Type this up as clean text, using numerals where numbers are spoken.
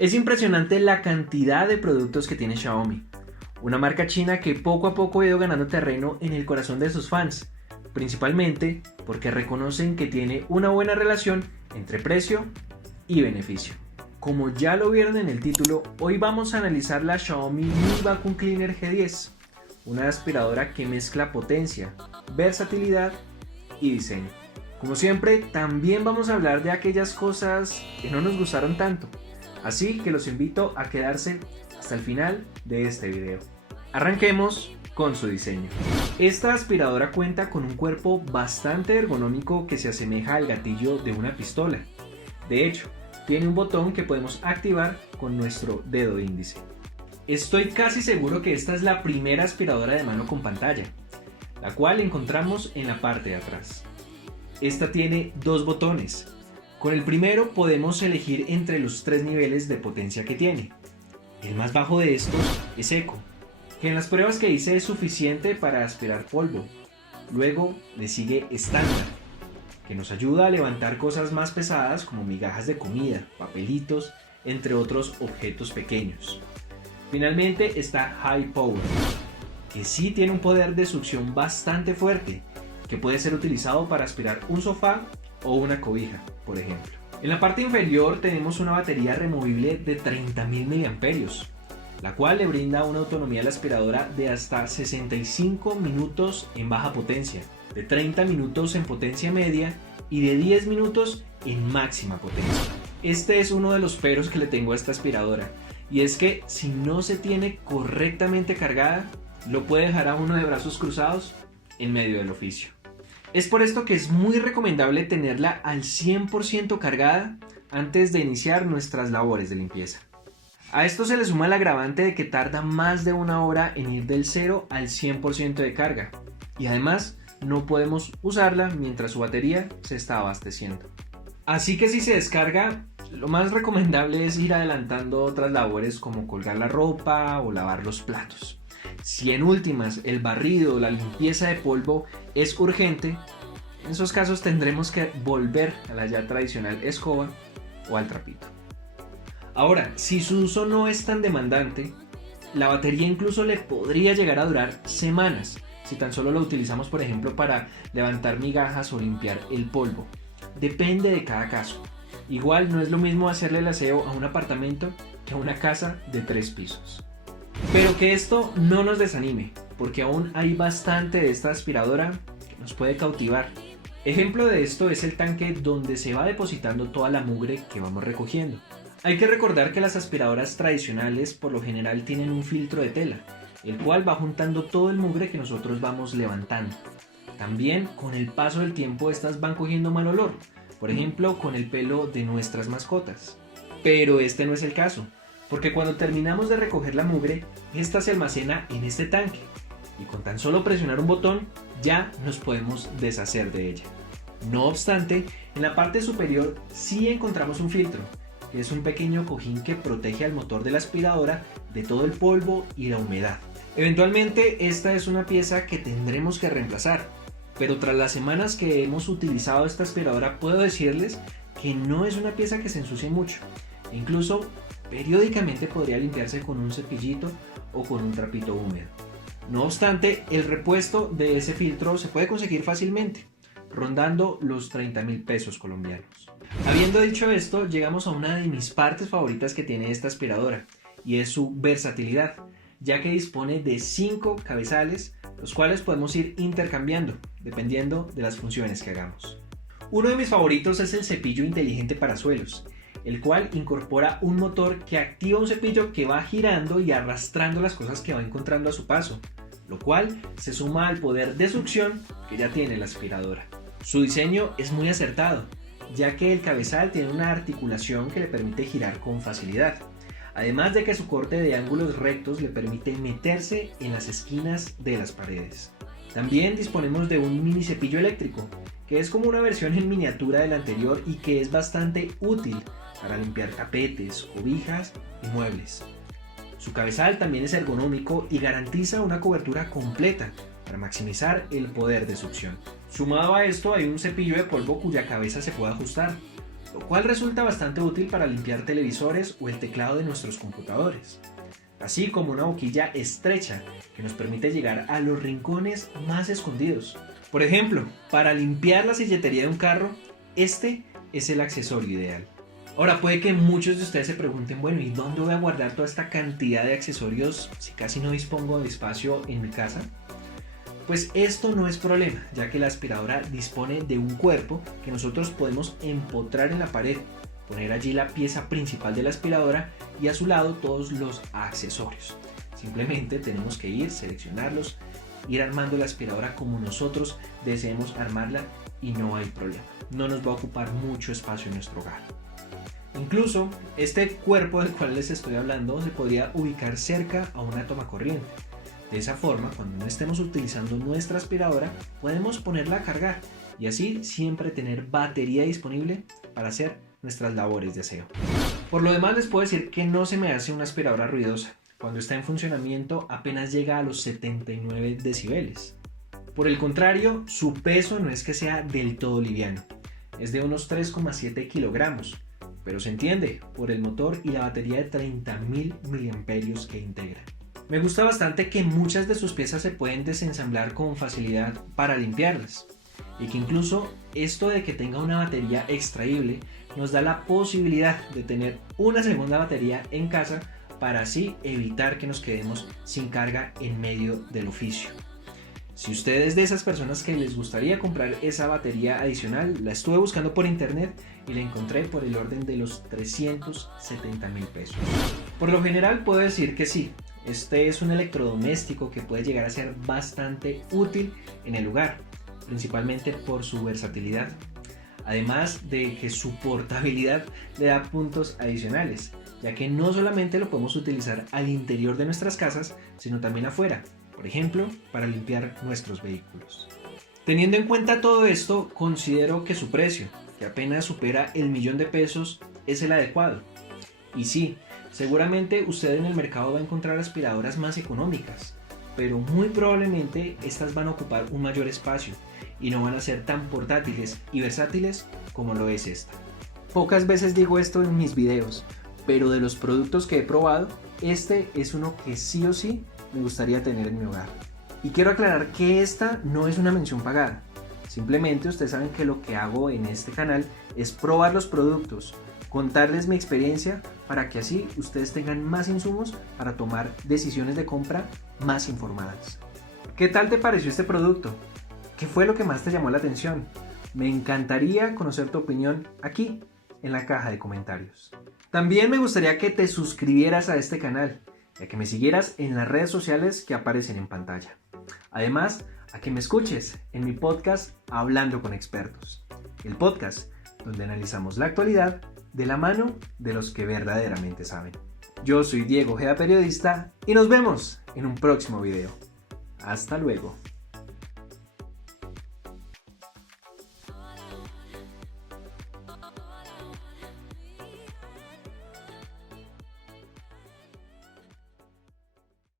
Es impresionante la cantidad de productos que tiene Xiaomi, una marca china que poco a poco ha ido ganando terreno en el corazón de sus fans, principalmente porque reconocen que tiene una buena relación entre precio y beneficio. Como ya lo vieron en el título, hoy vamos a analizar la Xiaomi Mi Vacuum Cleaner G10, una aspiradora que mezcla potencia, versatilidad y diseño. Como siempre, también vamos a hablar de aquellas cosas que no nos gustaron tanto, así que los invito a quedarse hasta el final de este video. Arranquemos con su diseño. Esta aspiradora cuenta con un cuerpo bastante ergonómico que se asemeja al gatillo de una pistola. De hecho, tiene un botón que podemos activar con nuestro dedo índice. Estoy casi seguro que esta es la primera aspiradora de mano con pantalla, la cual encontramos en la parte de atrás. Esta tiene dos botones. Con el primero podemos elegir entre los tres niveles de potencia que tiene. El más bajo de estos es eco, que en las pruebas que hice es suficiente para aspirar polvo. Luego le sigue estándar, que nos ayuda a levantar cosas más pesadas como migajas de comida, papelitos, entre otros objetos pequeños. Finalmente está High Power, que sí tiene un poder de succión bastante fuerte, que puede ser utilizado para aspirar un sofá o una cobija, por ejemplo. En la parte inferior tenemos una batería removible de 30.000 miliamperios, la cual le brinda una autonomía a la aspiradora de hasta 65 minutos en baja potencia, de 30 minutos en potencia media y de 10 minutos en máxima potencia. Este es uno de los peros que le tengo a esta aspiradora, y es que si no se tiene correctamente cargada, lo puede dejar a uno de brazos cruzados en medio del oficio. Es por esto que es muy recomendable tenerla al 100% cargada antes de iniciar nuestras labores de limpieza. A esto se le suma el agravante de que tarda más de una hora en ir del 0 al 100% de carga, y además no podemos usarla mientras su batería se está abasteciendo. Así que si se descarga, lo más recomendable es ir adelantando otras labores como colgar la ropa o lavar los platos. Si en últimas el barrido o la limpieza de polvo es urgente, en esos casos tendremos que volver a la ya tradicional escoba o al trapito. Ahora, si su uso no es tan demandante, la batería incluso le podría llegar a durar semanas, si tan solo lo utilizamos por ejemplo para levantar migajas o limpiar el polvo. Depende de cada caso. Igual no es lo mismo hacerle el aseo a un apartamento que a una casa de 3 pisos. Pero que esto no nos desanime, porque aún hay bastante de esta aspiradora que nos puede cautivar. Ejemplo de esto es el tanque donde se va depositando toda la mugre que vamos recogiendo. Hay que recordar que las aspiradoras tradicionales por lo general tienen un filtro de tela, el cual va juntando todo el mugre que nosotros vamos levantando. También con el paso del tiempo estas van cogiendo mal olor, por ejemplo con el pelo de nuestras mascotas. Pero este no es el caso, porque cuando terminamos de recoger la mugre, esta se almacena en este tanque, y con tan solo presionar un botón ya nos podemos deshacer de ella. No obstante, en la parte superior sí encontramos un filtro, que es un pequeño cojín que protege al motor de la aspiradora de todo el polvo y la humedad. Eventualmente esta es una pieza que tendremos que reemplazar, pero tras las semanas que hemos utilizado esta aspiradora puedo decirles que no es una pieza que se ensucie mucho. Incluso periódicamente podría limpiarse con un cepillito o con un trapito húmedo. No obstante, el repuesto de ese filtro se puede conseguir fácilmente, rondando los 30.000 pesos colombianos. Habiendo dicho esto, llegamos a una de mis partes favoritas que tiene esta aspiradora, y es su versatilidad, ya que dispone de 5 cabezales, los cuales podemos ir intercambiando, dependiendo de las funciones que hagamos. Uno de mis favoritos es el cepillo inteligente para suelos, el cual incorpora un motor que activa un cepillo que va girando y arrastrando las cosas que va encontrando a su paso, lo cual se suma al poder de succión que ya tiene la aspiradora. Su diseño es muy acertado, ya que el cabezal tiene una articulación que le permite girar con facilidad, además de que su corte de ángulos rectos le permite meterse en las esquinas de las paredes. También disponemos de un mini cepillo eléctrico, que es como una versión en miniatura del anterior y que es bastante útil para limpiar tapetes, cobijas y muebles. Su cabezal también es ergonómico y garantiza una cobertura completa para maximizar el poder de succión. Sumado a esto hay un cepillo de polvo cuya cabeza se puede ajustar, lo cual resulta bastante útil para limpiar televisores o el teclado de nuestros computadores, así como una boquilla estrecha que nos permite llegar a los rincones más escondidos. Por ejemplo, para limpiar la silletería de un carro, este es el accesorio ideal. Ahora, puede que muchos de ustedes se pregunten, bueno, ¿y dónde voy a guardar toda esta cantidad de accesorios si casi no dispongo de espacio en mi casa? Pues esto no es problema, ya que la aspiradora dispone de un cuerpo que nosotros podemos empotrar en la pared, poner allí la pieza principal de la aspiradora y a su lado todos los accesorios. Simplemente tenemos que ir, seleccionarlos, ir armando la aspiradora como nosotros deseemos armarla y no hay problema. No nos va a ocupar mucho espacio en nuestro hogar. Incluso este cuerpo del cual les estoy hablando se podría ubicar cerca a una toma corriente. De esa forma, cuando no estemos utilizando nuestra aspiradora, podemos ponerla a cargar y así siempre tener batería disponible para hacer nuestras labores de aseo. Por lo demás, les puedo decir que no se me hace una aspiradora ruidosa. Cuando está en funcionamiento apenas llega a los 79 decibeles. Por el contrario, su peso no es que sea del todo liviano. Es de unos 3,7 kilogramos, pero se entiende por el motor y la batería de 30.000 miliamperios que integra. Me gusta bastante que muchas de sus piezas se pueden desensamblar con facilidad para limpiarlas y que incluso esto de que tenga una batería extraíble nos da la posibilidad de tener una segunda batería en casa para así evitar que nos quedemos sin carga en medio del oficio. Si usted es de esas personas que les gustaría comprar esa batería adicional, la estuve buscando por internet y la encontré por el orden de los 370.000 pesos. Por lo general puedo decir que sí. Este es un electrodoméstico que puede llegar a ser bastante útil en el hogar, principalmente por su versatilidad, además de que su portabilidad le da puntos adicionales, ya que no solamente lo podemos utilizar al interior de nuestras casas, sino también afuera, por ejemplo, para limpiar nuestros vehículos. Teniendo en cuenta todo esto, considero que su precio, que apenas supera el $1.000.000, es el adecuado. Y sí, seguramente usted en el mercado va a encontrar aspiradoras más económicas, pero muy probablemente estas van a ocupar un mayor espacio y no van a ser tan portátiles y versátiles como lo es esta. Pocas veces digo esto en mis videos, pero de los productos que he probado, este es uno que sí o sí me gustaría tener en mi hogar. Y quiero aclarar que esta no es una mención pagada. Simplemente ustedes saben que lo que hago en este canal es probar los productos, contarles mi experiencia para que así ustedes tengan más insumos para tomar decisiones de compra más informadas. ¿Qué tal te pareció este producto? ¿Qué fue lo que más te llamó la atención? Me encantaría conocer tu opinión aquí en la caja de comentarios. También me gustaría que te suscribieras a este canal y a que me siguieras en las redes sociales que aparecen en pantalla. Además, a que me escuches en mi podcast Hablando con Expertos, el podcast donde analizamos la actualidad de la mano de los que verdaderamente saben. Yo soy Diego Ojeda, periodista, y nos vemos en un próximo video. Hasta luego.